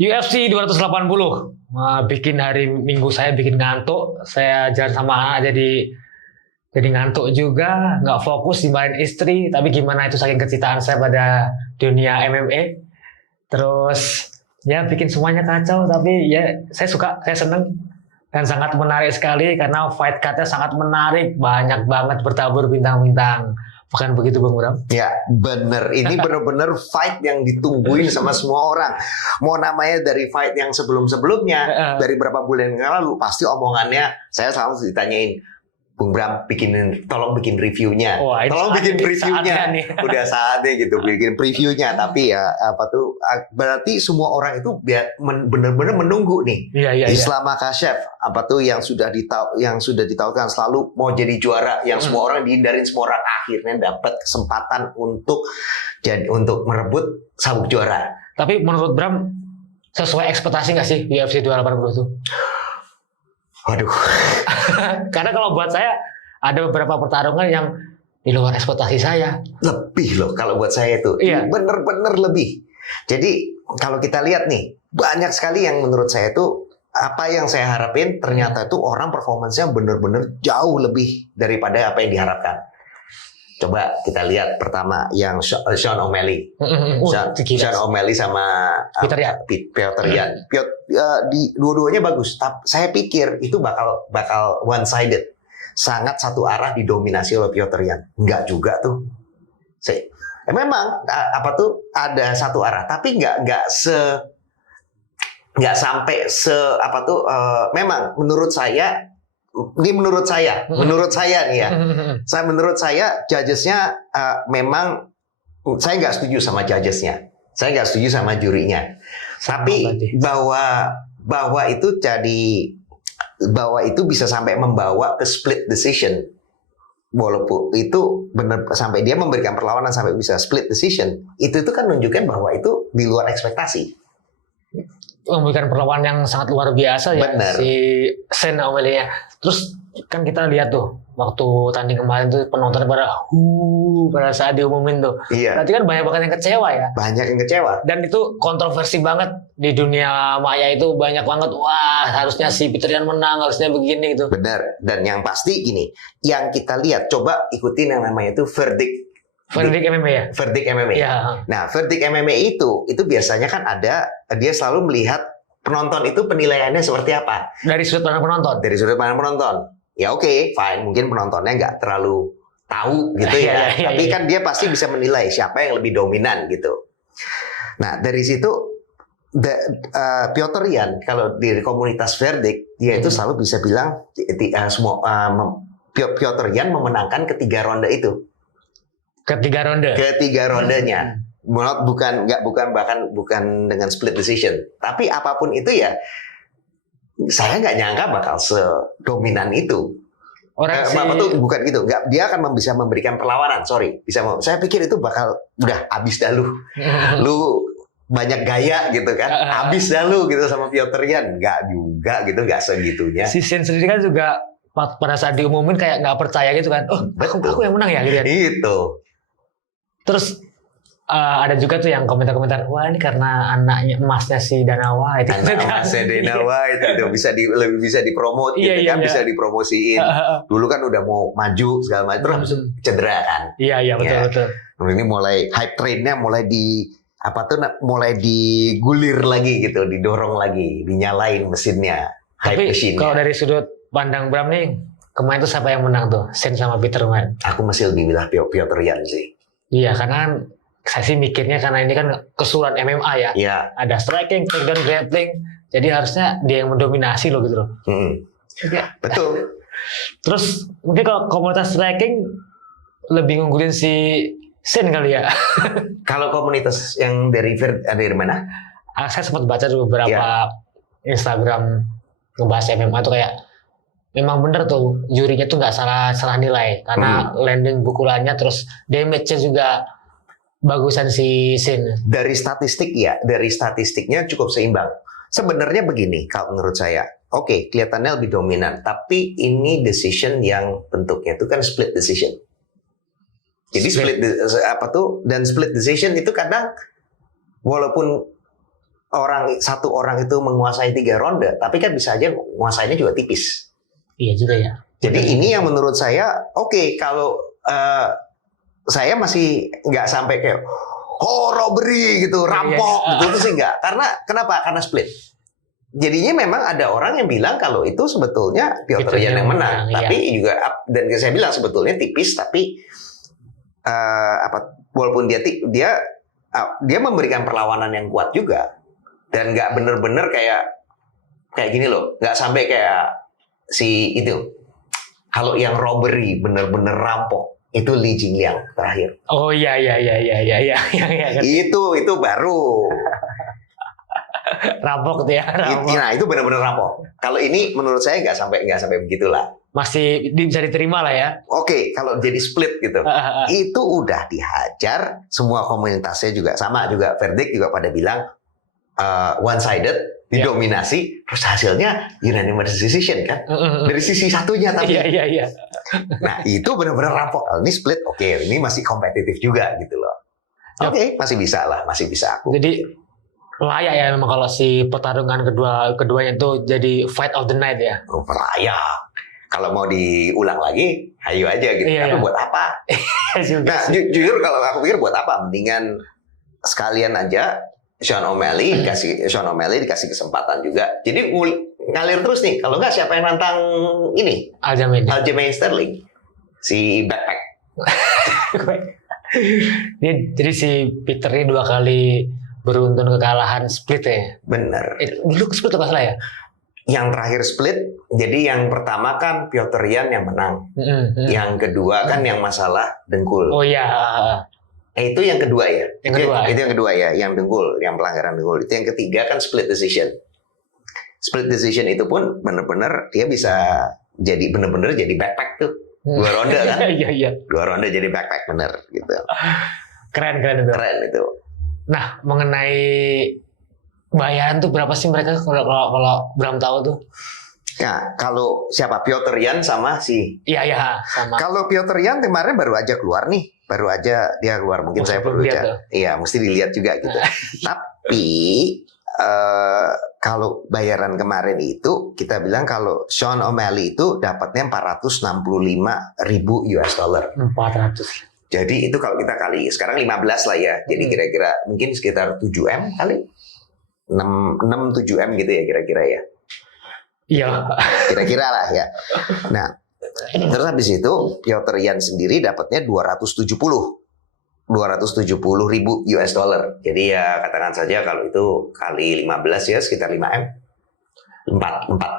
UFC 280. Bikin hari Minggu saya bikin ngantuk. Saya jalan sama anak jadi ngantuk juga, nggak fokus dimarahin istri. Tapi gimana itu saking kecintaan saya pada dunia MMA. Terus ya bikin semuanya kacau. Tapi ya saya suka, saya seneng dan sangat menarik sekali karena fight card-nya sangat menarik, banyak banget bertabur bintang-bintang. Bukan begitu Bang Bram? Ya bener, ini bener-bener fight yang ditungguin sama semua orang. Mau namanya dari fight yang sebelum-sebelumnya, dari berapa bulan yang lalu, pasti omongannya, saya selalu ditanyain, Bung Bram, tolong bikin reviewnya. Wah, tolong bikin reviewnya. Udah saatnya gitu, bikin previewnya. Tapi ya, berarti semua orang itu bener-bener menunggu nih. Islam Makhachev, yang sudah ditawarkan selalu mau jadi juara, yang semua orang dihindarin, semua orang akhirnya dapat kesempatan untuk merebut sabuk juara. Tapi menurut Bram, sesuai ekspektasi nggak sih UFC 280 itu? Waduh. Karena kalau buat saya ada beberapa pertarungan yang di luar ekspektasi saya. Lebih loh kalau buat saya itu. Iya. Bener-bener lebih. Jadi kalau kita lihat nih, banyak sekali yang menurut saya itu apa yang saya harapin ternyata itu orang performance-nya bener-bener jauh lebih daripada apa yang diharapkan. Coba kita lihat pertama yang Sean O'Malley. Sean O'Malley sama Petr Yan. Di dua-duanya bagus. Tapi saya pikir itu bakal one sided. Sangat satu arah didominasi oleh Petr Yan. Enggak juga tuh. Memang ada satu arah, tapi enggak sampai memang menurut saya menurut saya nih ya. Menurut saya judges-nya memang saya nggak setuju sama judges-nya. Saya nggak setuju sama jurinya. Tapi bahwa itu bisa sampai membawa ke split decision. Walaupun itu benar sampai dia memberikan perlawanan sampai bisa split decision, itu kan menunjukkan bahwa itu di luar ekspektasi. Memberikan perlawanan yang sangat luar biasa ya. Bener. Si Sean O'Malley-nya. Terus kan kita lihat tuh waktu tanding kemarin tuh penonton pada saat diumumin tuh. Iya. Berarti kan banyak banget yang kecewa ya. Banyak yang kecewa. Dan itu kontroversi banget di dunia maya itu, banyak banget. Wah, harusnya si Petr Yan menang, harusnya begini gitu. Benar. Dan yang pasti gini, yang kita lihat, coba ikutin yang namanya itu verdict MMA ya? Verdict MMA. Ya. Nah, verdict MMA itu biasanya kan dia selalu melihat penonton itu penilaiannya seperti apa. Dari sudut pandang penonton? Dari sudut pandang penonton. Ya oke, fine. Mungkin penontonnya nggak terlalu tahu gitu ya. Tapi kan dia pasti bisa menilai siapa yang lebih dominan gitu. Nah, dari situ Petr Yan, kalau di komunitas verdict, dia itu selalu bisa bilang Petr Yan memenangkan ketiga ronde itu. Ketiga rondenya. Bukan dengan split decision. Tapi apapun itu ya, saya nggak nyangka bakal sedominan itu. Bukan gitu. Dia akan bisa memberikan perlawanan. Saya pikir itu bakal udah habis dah lu. Lu banyak gaya gitu kan. Habis dah lu gitu sama Petr Yan. Nggak juga gitu, nggak segitunya. Si Sean sendiri kan juga pada saat diumumin kayak nggak percaya gitu kan. Oh, aku yang menang ya gitu. Itu. Terus ada juga tuh yang komentar-komentar, wah ini karena anaknya emasnya si Danawa itu. Emasnya Danawa itu lebih bisa dipromot gitu kan, bisa dipromosiin. Dulu kan udah mau maju segala macam, terus cedera kan. Iya betul. Ini mulai hype trainnya mulai digulir lagi gitu, didorong lagi, dinyalain mesinnya. Tapi kalau dari sudut pandang Bram nih, kemarin tuh siapa yang menang tuh? Sean sama Petr Yan? Aku masih lebih bilang Petr Yan sih. Iya, karena saya sih mikirnya karena ini kan keseluruhan MMA ya. Iya. Ada striking, takedown, grappling. Jadi harusnya dia yang mendominasi loh gitu loh. Ya. Betul. Terus mungkin kalau komunitas striking lebih ngunggulin si Sean kali ya. Kalau komunitas yang dari mana? Saya sempat baca di beberapa Instagram ngebahas MMA tuh kayak memang bener tuh jurinya tuh nggak salah nilai karena landing pukulannya terus damage-nya juga bagusan si Sean. Dari statistiknya cukup seimbang. Sebenarnya begini kalau menurut saya. Oke, kelihatannya lebih dominan, tapi ini decision yang bentuknya itu kan split decision. Jadi split decision itu kadang walaupun satu orang itu menguasai 3 ronde, tapi kan bisa aja menguasainya juga tipis. Iya juga ya. Jadi ini yang menurut saya oke, kalau saya masih nggak sampai kayak robbery gitu, rampok gitu, itu sih nggak. Karena kenapa? Karena split. Jadinya memang ada orang yang bilang kalau itu sebetulnya Piotr Yan yang menang, tapi juga dan saya bilang sebetulnya tipis, tapi walaupun dia memberikan perlawanan yang kuat juga. Dan nggak bener-bener kayak gini loh, nggak sampai kayak si itu. Kalau yang robbery bener-bener rampok itu Li Jingliang terakhir. Oh iya. Itu baru rampok tuh ya. Rampok. Nah itu bener-bener rampok. Kalau ini menurut saya nggak sampai begitulah. Masih bisa diterima lah ya. Oke, kalau jadi split gitu, itu udah dihajar. Semua komunitasnya juga sama, juga verdict juga pada bilang one-sided, didominasi, terus hasilnya unanimous decision kan, dari sisi satunya tapi. Iya. Nah itu benar-benar rampok. Kalau ini split, oke, ini masih kompetitif juga gitu loh. Oke, masih bisa lah, masih bisa aku. Jadi layak ya memang kalau si pertarungan keduanya itu jadi fight of the night ya. Layak. Kalau mau diulang lagi, ayo aja gitu. Tapi buat apa? Nah jujur kalau aku pikir buat apa? Mendingan sekalian aja. Sean O'Malley dikasih kesempatan juga. Jadi ngalir terus nih. Kalau nggak siapa yang nantang ini? Aljamain Sterling. Si backpack. Jadi si Peter ini 2 kali beruntun kekalahan split ya? Bener. Dulu split apa salah ya? Yang terakhir split. Jadi yang pertama kan Piotr Yan yang menang. Yang kedua kan yang masalah dengkul. Oh iya. Itu yang kedua ya. Itu yang kedua ya, yang dengkul, yang pelanggaran dengkul. Itu yang ketiga kan split decision. Split decision itu pun benar-benar dia bisa jadi benar-benar jadi backpack tuh. 2 ronde kan? Iya. 2 ronde jadi backpack bener gitu. Keren itu. Keren itu. Nah, mengenai bayaran tuh berapa sih mereka kalau Bram tahu tuh? Ya, kalau siapa? Piotr Yan sama si. Iya, sama. Kalau Piotr Yan kemarin baru aja keluar nih. Baru aja dia keluar, mungkin saya perlu lihat. Iya, mesti dilihat juga gitu. Tapi kalau bayaran kemarin itu kita bilang kalau Sean O'Malley itu dapatnya 465.000 US dollar. 400. Jadi itu kalau kita kali sekarang 15 lah ya. Jadi kira-kira mungkin sekitar 7M kali. 6-7M gitu ya kira-kira ya. Iya. Kira-kira lah ya. Nah, terus habis itu Piotr Yan sendiri dapatnya 270.000 US dollar. Jadi ya katakan saja kalau itu kali 15 ya sekitar 5M.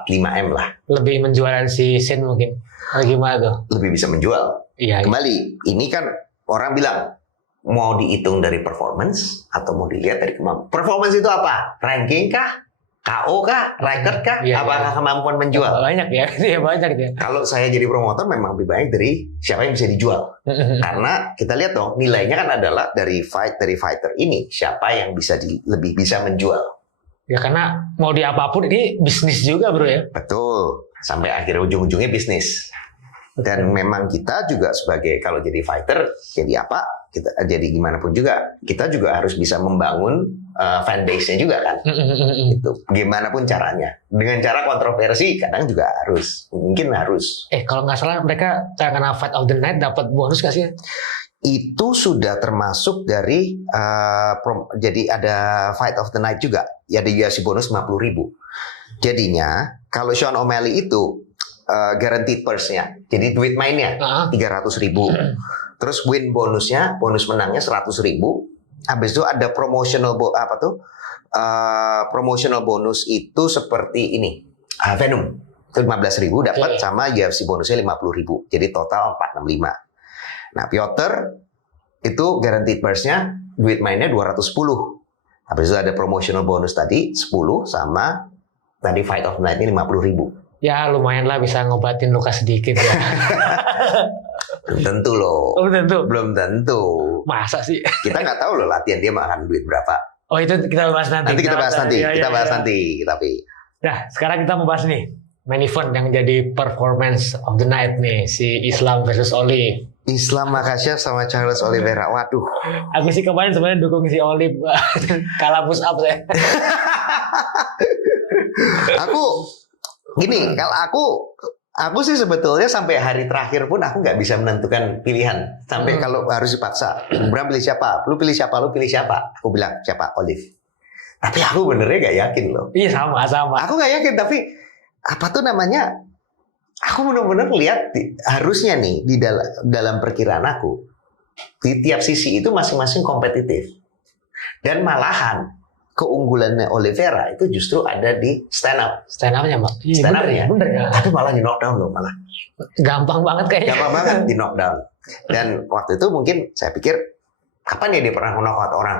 5M lah. Lebih menjualan si Sen mungkin. Gimana tuh? Lebih bisa menjual. Iya. Kembali, ini kan orang bilang mau dihitung dari performance atau mau dilihat dari kemampuan. Performance itu apa? Ranking kah? KO kah? Record kah? Apakah kemampuan menjual? Banyak ya. Banyak ya. Kalau saya jadi promotor memang lebih baik dari siapa yang bisa dijual. Karena kita lihat dong, nilainya kan adalah dari fighter ini siapa yang lebih bisa menjual. Ya karena mau di apapun ini bisnis juga bro ya. Betul. Sampai akhir ujung-ujungnya bisnis. Dan memang kita juga sebagai kalau jadi fighter jadi apa? Jadi gimana pun juga kita juga harus bisa membangun fanbase-nya juga kan. Itu gimana pun caranya. Dengan cara kontroversi kadang juga mungkin harus. Kalau nggak salah mereka karena Fight of the Night dapat bonus nggak sih? Itu sudah termasuk dari jadi ada Fight of the Night juga. Ya ada UFC bonus 50.000. Jadinya kalau Sean O'Malley itu guaranteed purse-nya. Jadi duit mainnya 300.000. Terus win bonusnya, bonus menangnya 100.000. Habis itu ada promotional promotional bonus itu seperti ini. Venom itu 15.000 dapat sama UFC bonusnya 50.000. Jadi total 465. Nah, Piotr itu guaranteed purse-nya duit mainnya 210. Habis itu ada promotional bonus tadi 10 sama tadi Fight of Night ini 50.000. Ya lumayan lah bisa ngobatin luka sedikit ya. Belum tentu loh. Belum tentu. Masa sih? Kita nggak tahu loh latihan dia makan duit berapa. Oh itu kita bahas nanti. Kita bahas nanti. Tapi. Nah sekarang kita mau bahas nih main event yang jadi performance of the night nih si Islam versus Olive. Islam Makhachev sama Charles Oliveira. Waduh. Aku sih kemarin sebenarnya dukung si Olive kalah push up saya. Aku gini, kalau aku sih sebetulnya sampai hari terakhir pun aku nggak bisa menentukan pilihan. Sampai kalau harus dipaksa, Bram pilih siapa? Lu pilih siapa? Lu pilih siapa? Aku bilang siapa? Olive. Tapi aku benernya nggak yakin loh. Iya sama. Aku nggak yakin, tapi apa tuh namanya? Aku bener-bener lihat harusnya nih di dalam perkiraan aku di tiap sisi itu masing-masing kompetitif. Dan malahan keunggulannya Oliveira itu justru ada di stand up. Stand up-nya, Mbak. Iya, Stand up-nya. bener ya. Tapi malah di knockdown loh malah. Gampang banget kayaknya. Gampang banget di knockdown. Dan waktu itu mungkin saya pikir kapan ya dia pernah knockout orang?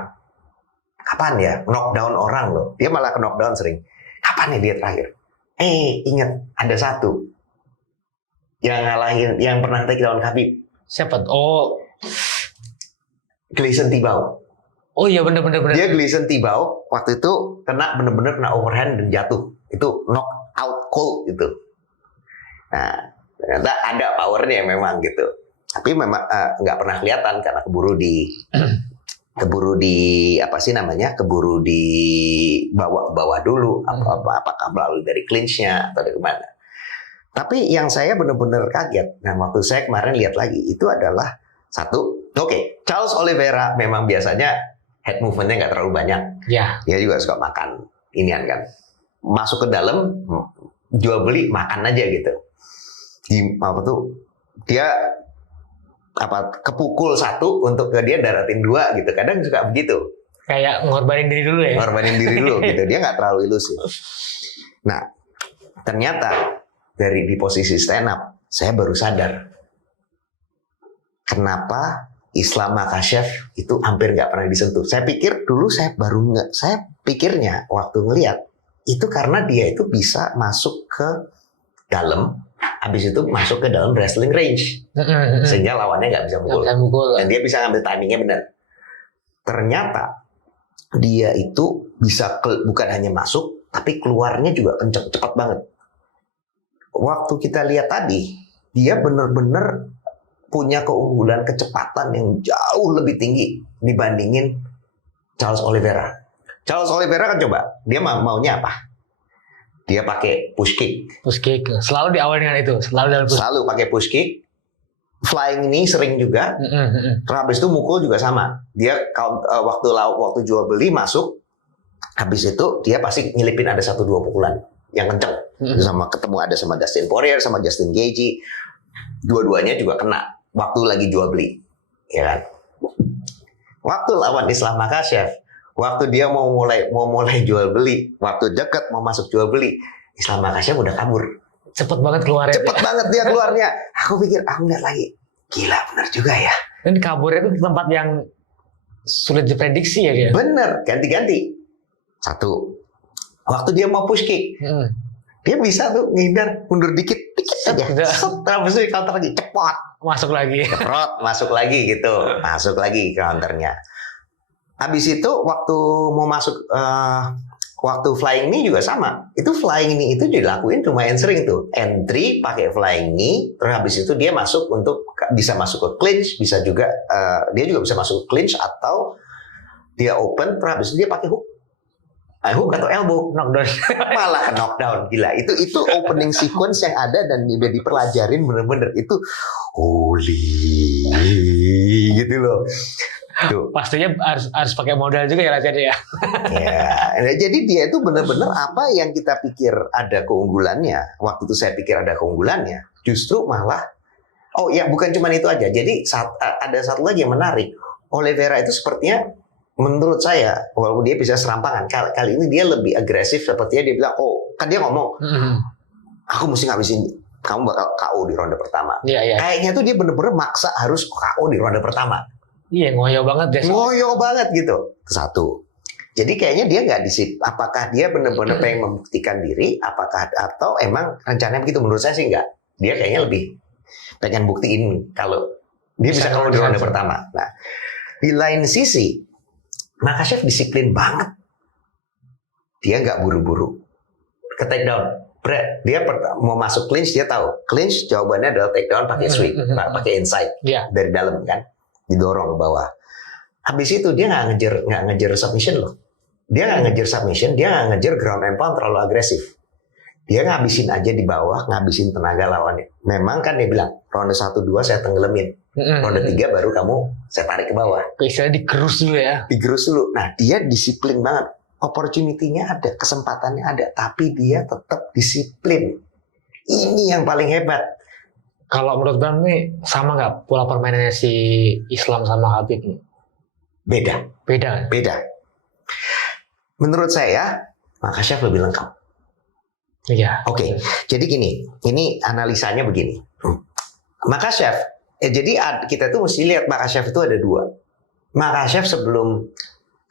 Kapan ya knockdown orang loh? Dia malah ke knockdown sering. Kapan ya dia terakhir? Ingat ada satu yang ngalahin, yang pernah take down Khabib. Siapa? Oh, Gleison Tibau. oh iya bener. Dia Gleison Tibau waktu itu bener-bener kena overhand dan jatuh. Itu knock out cold gitu. Nah, ternyata ada powernya memang gitu. Tapi memang nggak pernah kelihatan karena keburu di apa sih namanya? Keburu dibawa dulu. Apakah melalui dari clinch-nya atau dari mana? Tapi yang saya benar-benar kaget, nah waktu saya kemarin lihat lagi, itu adalah satu, Charles Oliveira memang biasanya head movement-nya nggak terlalu banyak. Ya. Dia juga suka makan inian kan. Masuk ke dalam, jual beli, makan aja gitu. Dia kepukul satu untuk ke dia daratin dua gitu. Kadang suka begitu. Kayak ngorbanin diri dulu ya. Ngorbanin diri dulu gitu. Dia nggak terlalu ilusif. Nah, ternyata dari di posisi stand up, saya baru sadar kenapa Islam Makhachev itu hampir nggak pernah disentuh. Saya pikir dulu saya pikirnya waktu ngelihat itu karena dia itu bisa masuk ke dalam, habis itu masuk ke dalam wrestling range, sehingga lawannya nggak bisa mukul. Dan dia bisa ngambil timingnya benar. Ternyata dia itu bisa bukan hanya masuk, tapi keluarnya juga kencang, cepat banget. Waktu kita lihat tadi, dia benar-benar punya keunggulan kecepatan yang jauh lebih tinggi dibandingin Charles Oliveira. Charles Oliveira kan coba, dia maunya apa? Dia pakai push kick. Push kick, selalu diawali dengan itu. Selalu pakai push kick. Flying ini sering juga. Terus habis itu mukul juga sama. Dia waktu jual beli masuk, habis itu dia pasti nyelipin ada 1-2 pukulan yang kenceng. Sama ketemu ada sama Dustin Poirier, sama Justin Gaethje. Dua-duanya juga kena waktu lagi jual beli, ya kan? Waktu lawan Islam Makhachev, waktu dia mau mulai jual beli, waktu deket mau masuk jual beli, Islam Makhachev udah kabur. Cepet banget keluarnya. Cepet banget dia keluarnya. Aku lihat lagi, gila bener juga ya. Dan kaburnya itu tempat yang sulit diprediksi ya dia. Bener, ganti-ganti. Satu, waktu dia mau push kick, dia bisa tuh ngindar, mundur dikit aja. Habis itu counter lagi, cepat. Masuk lagi. Ceprot, masuk lagi gitu. Masuk lagi counternya. Habis itu waktu mau masuk, waktu flying knee juga sama. Itu flying knee itu dilakuin lumayan sering tuh. Entry pakai flying knee, terus habis itu dia masuk untuk bisa masuk ke clinch, bisa juga dia juga bisa masuk ke clinch atau dia open, terus habis itu dia pakai hook. Hook atau elbow, knockdown. Malah knockdown, gila. Itu opening sequence yang ada dan udah dipelajarin bener-bener itu holy gitu loh. Tuh. Pastinya harus pakai modal juga ya latihannya ya. Ya, jadi dia itu bener-bener apa yang kita pikir ada keunggulannya. Waktu itu saya pikir ada keunggulannya, justru malah bukan cuma itu aja. Jadi ada satu lagi yang menarik. Oliveira itu sepertinya menurut saya, walaupun dia bisa serampangan, kali ini dia lebih agresif. Sepertinya dia bilang, kan dia ngomong, aku mesti ngabisin, kamu bakal KO di ronde pertama. Kayaknya tuh dia bener-bener maksa harus KO di ronde pertama. Iya, ngoyo banget deh. Ngoyo banget gitu. Satu. Jadi kayaknya dia nggak disiplin. Apakah dia bener-bener pengen membuktikan diri, atau emang rencananya begitu? Menurut saya sih nggak. Dia kayaknya lebih pengen buktiin kalau dia bisa KO di ronde pertama. Nah, di lain sisi, Makhachev disiplin banget. Dia nggak buru-buru ke takedown. Dia mau masuk clinch, dia tahu clinch jawabannya adalah takedown pakai sweep, pakai inside dari dalam kan, didorong ke bawah. Habis itu dia nggak ngejar submission loh. Dia nggak ngejar submission, dia nggak ngejar ground and pound terlalu agresif. Dia ngabisin aja di bawah, ngabisin tenaga lawannya. Memang kan dia bilang, ronde 1-2 saya tenggelamin. Ronde 3 baru kamu saya tarik ke bawah. Istilahnya digerus dulu ya. Digerus dulu. Nah, dia disiplin banget. Opportunity-nya ada, kesempatannya ada, tapi dia tetap disiplin. Ini yang paling hebat. Kalau menurut Bram nih sama nggak pola permainannya si Islam sama Habib nih? Beda. Beda. Menurut saya, Makhachev lebih lengkap. Iya. Oke. Jadi gini, ini analisanya begini. Makhachev, jadi kita tuh mesti lihat Makhachev itu ada dua. Makhachev sebelum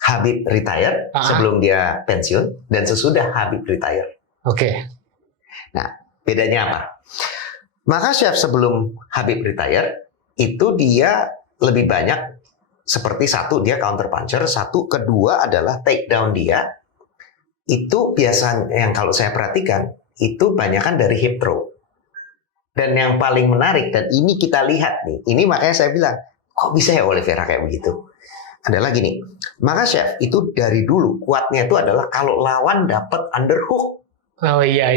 Habib retire, sebelum dia pensiun, dan sesudah Habib retire. Oke. Nah, bedanya apa? Makhachev sebelum Habib retire, itu dia lebih banyak seperti satu, dia counter puncher, satu, kedua adalah takedown dia. Itu biasanya yang kalau saya perhatikan, itu banyakan dari hip throw. Dan yang paling menarik, dan ini kita lihat nih, ini makanya saya bilang, kok bisa ya Oliveira kayak begitu? Adalah gini, Makhachev itu dari dulu kuatnya itu adalah kalau lawan dapat underhook. Oh iya.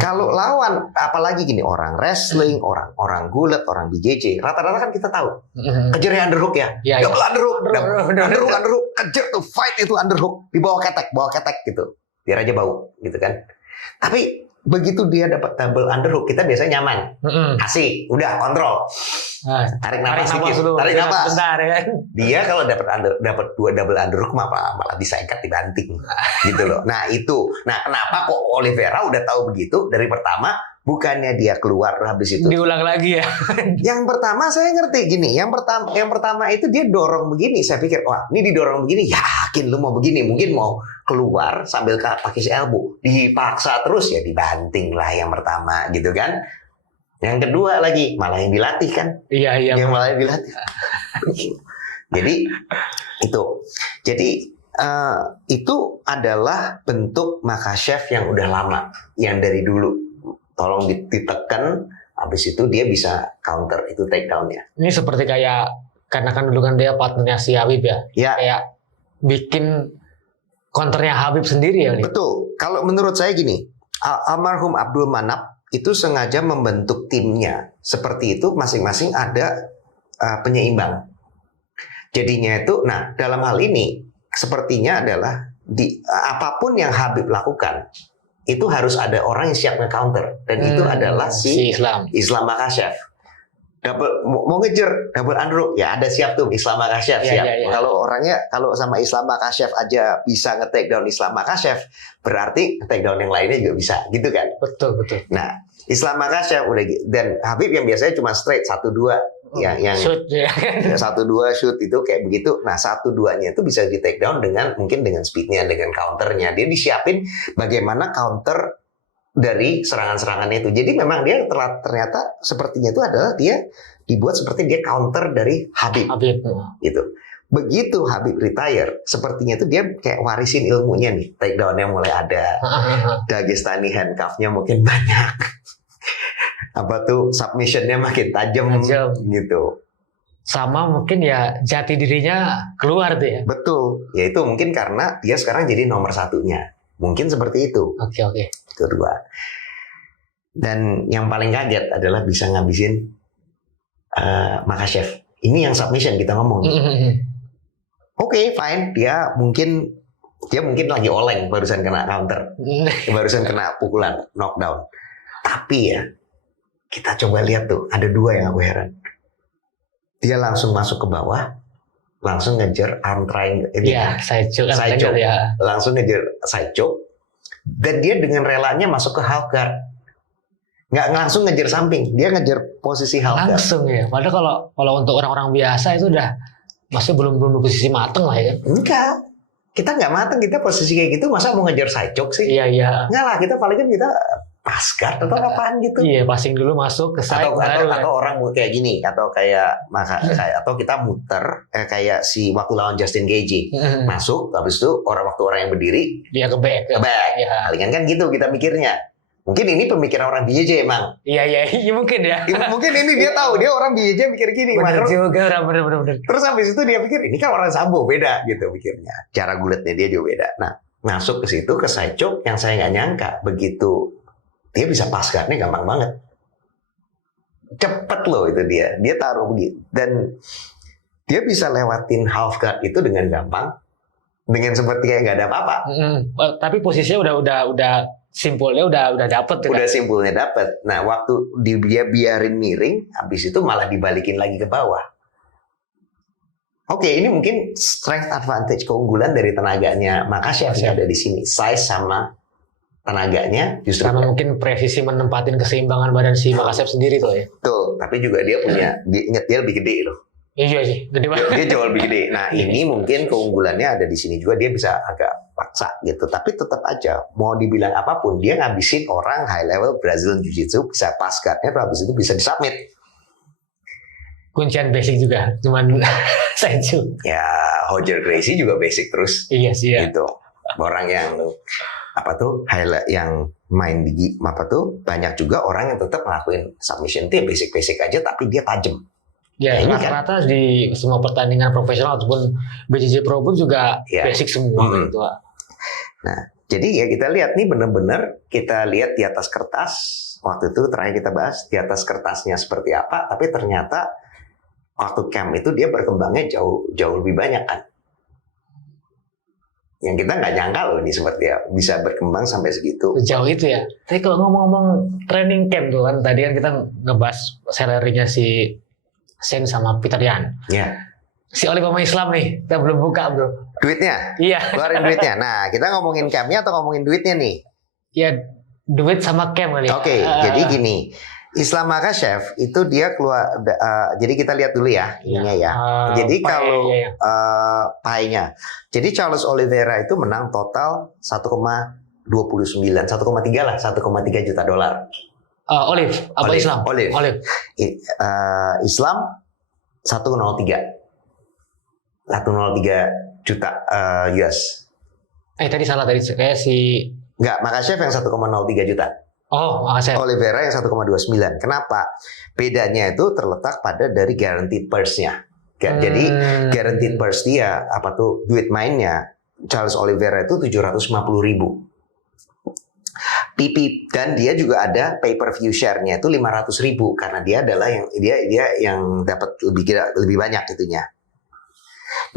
Kalau lawan, apalagi gini, orang wrestling, orang gulat, orang BJJ, rata-rata kan kita tahu, kejar ya underhook ya, double underhook, kejar tuh, fight itu underhook, di bawah ketek gitu, biar aja bau, gitu kan. Tapi begitu dia dapat double underhook, kita biasanya nyaman, asik, udah kontrol, tarik nafas sedikit, tarik nafas. Bentar, ya kan? Dia kalau dapat dua double underhook malah bisa ikat dibanting, gitu loh. Nah itu, kenapa kok Oliveira udah tahu begitu dari pertama? Bukannya dia keluar habis itu diulang lagi ya. Yang pertama saya ngerti gini, yang pertama itu dia dorong begini, saya pikir wah ini didorong begini, yakin lu mau begini, mungkin mau keluar sambil pakai si elbow, dipaksa terus ya dibanting lah yang pertama gitu kan. Yang kedua lagi malah yang dilatih kan. Iya. Yang malah yang dilatih. Jadi itu adalah bentuk Makhachev yang udah lama, yang dari dulu. Tolong ditekan, habis itu dia bisa counter itu takedown-nya. Ini seperti kayak, karena kan dulu kan dia partnernya si Habib ya. Kayak bikin counternya Habib sendiri ya. Betul. Kalau menurut saya gini, almarhum Abdul Manap itu sengaja membentuk timnya seperti itu, masing-masing ada penyeimbang. Jadinya itu, dalam hal ini sepertinya adalah apapun yang Habib lakukan, itu harus ada orang yang siap nge-counter, dan itu adalah si Islam Makhachev. Mau ngejar double underhook ya ada siap tuh Islam Makhachev siap. Kalau sama Islam Makhachev aja bisa nge-takedown Islam Makhachev, berarti takedown yang lainnya juga bisa, gitu kan? Betul. Nah, Islam Makhachev udah, dan Habib yang biasanya cuma straight 1-2. Yang shoot ya. 1-2 shoot itu kayak begitu. Nah 1-2-nya itu bisa di take down mungkin dengan speednya, dengan counternya. Dia disiapin bagaimana counter dari serangan-serangannya itu. Jadi memang dia ternyata sepertinya itu adalah dia dibuat seperti dia counter dari Habib. Gitu. Begitu Habib retire, sepertinya itu dia kayak warisin ilmunya nih. Take down-nya mulai ada, Dagestani handcuff-nya mungkin banyak. Submission-nya makin tajam gitu. Sama mungkin ya jati dirinya keluar tuh ya. Betul. Ya itu mungkin karena dia sekarang jadi nomor satunya. Mungkin seperti itu. Oke. Kedua. Dan yang paling kaget adalah bisa ngabisin Makhachev. Ini yang submission kita ngomong. Oke, fine. Dia mungkin lagi oleng, barusan kena counter. Barusan kena pukulan, knockdown. Tapi ya, kita coba lihat tuh, ada dua yang aku heran. Dia langsung masuk ke bawah, langsung ngejar arm triangle. Iya, side choke ya. Langsung ngejar side choke. Dan dia dengan relanya masuk ke half guard. Nggak langsung ngejar samping, dia ngejar posisi half guard. Langsung ya. Padahal kalau untuk orang-orang biasa itu udah masih belum posisi mateng lah ya. Enggak. Kita nggak mateng, kita posisi kayak gitu, masa mau ngejar side choke sih? Iya. Enggak lah, kita paling kan kita pass guard atau apaan gitu. Iya, passing dulu masuk ke side atau orang kayak gini, atau atau kita muter kayak si waktu lawan Justin Gaethje. Masuk, habis itu waktu orang yang berdiri dia ke back. Ya. Palingan kan gitu kita mikirnya. Mungkin ini pemikiran orang BJJ emang. Iya mungkin ya. Mungkin ini dia tahu, dia orang BJJ mikir gini. Bener juga, bener. Terus habis itu dia pikir, ini kan orang Sambo, beda gitu pikirnya. Cara guletnya dia juga beda. Nah, masuk ke situ, ke side choke yang saya nggak nyangka. Begitu dia bisa pass guard-nya gampang banget. Cepet loh itu dia. Dia taruh begitu. Dan dia bisa lewatin half guard itu dengan gampang. Dengan seperti kayak nggak ada apa-apa. Tapi posisinya udah simpulnya udah dapet. Udah simpulnya dapet. Nah, waktu dia biarin miring, habis itu malah dibalikin lagi ke bawah. Oke, ini mungkin strength advantage, keunggulan dari tenaganya Makhachev yang ada di sini. Size sama tenaganya justru. Karena mungkin presisi menempatin keseimbangan badan si Makhachev sendiri tuh ya. Betul, tapi juga dia punya, ingat dia lebih gede loh. Iya sih, gede banget. Dia jauh lebih gede. Nah, ini mungkin keunggulannya ada di sini juga, dia bisa agak paksa gitu. Tapi tetap aja, mau dibilang apapun, dia ngabisin orang high level Brazilian Jiu-Jitsu, bisa pass guard-nya, habis itu bisa disubmit. Kuncian basic juga, cuman sensu. Ya, Roger Gracie juga basic terus. Iya sih ya. Gitu. Orang yang highlight yang main di banyak juga orang yang tetap ngelakuin submission itu basic-basic aja, tapi dia tajam. Ya, ini rata-rata di semua pertandingan profesional ataupun BJJ Pro pun juga basic semua gitu. Nah, jadi ya kita lihat nih benar-benar kita lihat di atas kertas waktu itu terakhir kita bahas di atas kertasnya seperti apa, tapi ternyata waktu camp itu dia berkembangnya jauh lebih banyak kan. Yang kita nggak nyangka loh ini seperti ya bisa berkembang sampai segitu. Jauh itu ya. Tapi kalau ngomong-ngomong training camp tuh kan tadi kan kita ngebahas salary-nya si Sen sama Peter Yan. Iya. Si Olive sama Islam nih, kita belum buka bro. Duitnya? Iya. Keluarin duitnya. Nah, kita ngomongin campnya atau ngomongin duitnya nih? Ya, duit sama camp kali. Oke, jadi gini. Islam Makhachev itu dia keluar. Jadi kita lihat dulu ya ininya ya. Jadi kalau pie-nya. Jadi Charles Oliveira itu menang total 1,29, 1,3 lah, 1,3 juta dolar. Olive apa Islam? Olive. Islam 103 juta US. Tadi salah tadi kayak si Enggak, Makhachev yang 1,03 juta. Oh, Makhachev. Oliveira yang 1,29. Kenapa? Bedanya itu terletak pada dari guaranteed purse-nya. Jadi guaranteed purse dia duit mainnya Charles Oliveira itu 750.000. PP dan dia juga ada pay per view share-nya itu 500.000 karena dia adalah yang dia yang dapat lebih banyak itunya.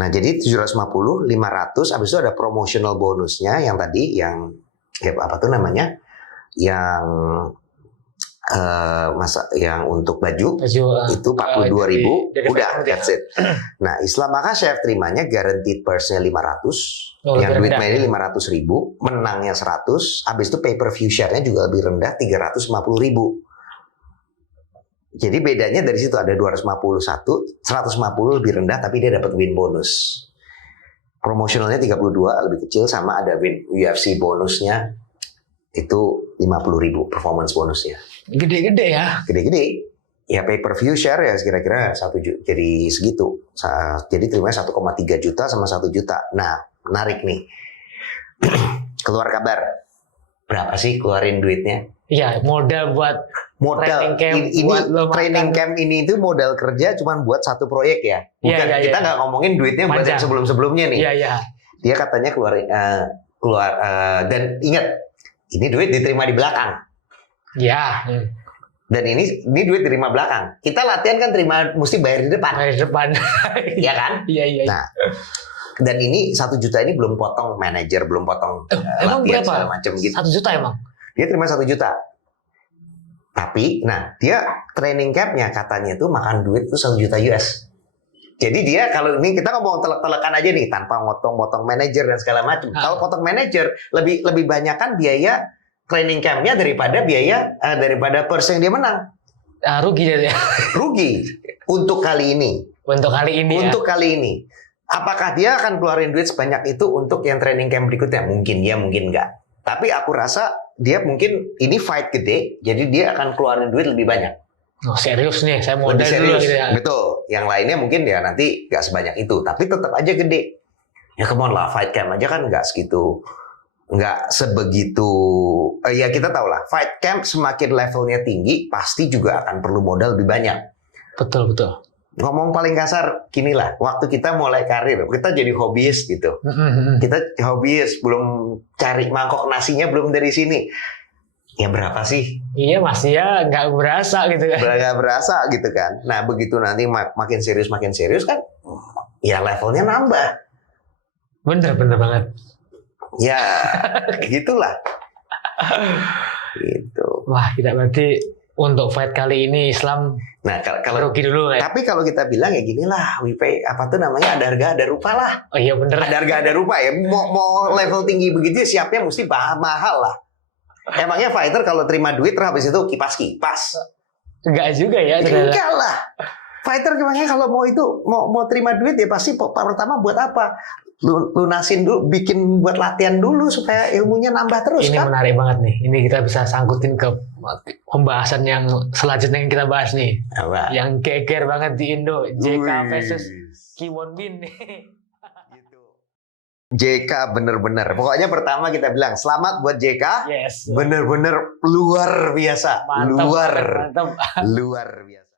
Nah, jadi 750, 500 habis itu ada promotional bonusnya yang tadi yang yang yang untuk baju itu 42.000 udah that's it. Nah, Islam Makhachev terimanya guaranteed purse-nya 500. Yang duit mainnya 500.000, menangnya 100, habis itu pay per view share-nya juga lebih rendah 350.000. Jadi bedanya dari situ ada 251, 150 lebih rendah tapi dia dapat win bonus. Promosionalnya 32 lebih kecil sama ada win UFC bonusnya itu 50.000 performance bonusnya. Gede-gede ya. Gede-gede. Ya pay per view share ya kira-kira 1 juta, jadi segitu. Jadi terimanya 1,3 juta sama 1 juta. Nah, menarik nih. Keluar kabar. Berapa sih keluarin duitnya? Iya, modal buat training camp. Training camp ini itu modal kerja cuma buat satu proyek ya. Bukan kita nggak ngomongin duitnya buat yang sebelum-sebelumnya nih. Iya. Dia katanya keluar dan ingat ini duit diterima di belakang. Iya. Dan ini duit terima belakang. Kita latihan kan mesti bayar di depan. Bayar di depan. Iya kan? Iya. Nah, dan ini 1 juta ini belum potong manajer, belum potong emang latihan berapa? segala macam gitu. 1 juta emang? Dia terima 1 juta. Tapi, dia training campnya katanya tuh makan duit tuh 1 juta US. Jadi dia kalau ini kita ngomong telek-telekan aja nih tanpa motong manajer dan segala macam. Kalau potong manajer lebih banyak kan biaya training campnya daripada daripada purse yang dia menang. Rugi dia. Rugi untuk kali ini. Untuk kali ini. Apakah dia akan keluarin duit sebanyak itu untuk yang training camp berikutnya? Mungkin ya, mungkin enggak. Tapi aku rasa dia mungkin ini fight gede, jadi dia akan keluarin duit lebih banyak. Oh, serius nih, saya modal dulu gitu ya. Betul. Yang lainnya mungkin ya nanti nggak sebanyak itu, tapi tetap aja gede. Ya come on lah, fight camp aja kan nggak segitu nggak sebegitu. Ya kita tahu lah, fight camp semakin levelnya tinggi, pasti juga akan perlu modal lebih banyak. Betul, betul. Ngomong paling kasar, gini lah, waktu kita mulai karir, kita jadi hobiis gitu. Kita hobiis, belum cari mangkok nasinya belum dari sini. Ya berapa sih? Iya masih ya nggak berasa gitu kan. Nggak berasa gitu kan. Nah begitu nanti makin serius kan, ya levelnya nambah. Bener banget. Ya gitulah. Gitu. Wah, tidak berarti untuk fight kali ini Islam Nah kalau rugi dulu ya. tapi kalau kita bilang ya gini lah, WP apa tuh namanya, ada harga ada rupa lah. Oh iya bener. Ada harga ada rupa ya. Mau level tinggi begitu siapnya mesti mahal lah. Emangnya fighter kalau terima duit terus habis itu kipas-kipas? Enggak juga ya. Enggak lah. Fighter gimana kalau mau itu mau terima duit ya pasti pertama buat apa? Lunasin dulu, bikin buat latihan dulu supaya ilmunya nambah terus. Ini kan? menarik banget nih. Ini kita bisa sangkutin ke pembahasan yang selanjutnya yang kita bahas nih. Apa? Yang geger banget di Indo, JK versus Kiwon Bin nih. JK bener-bener. Pokoknya pertama kita bilang selamat buat JK. Yes. Bener-bener luar biasa. Mantap, luar mantap. luar biasa.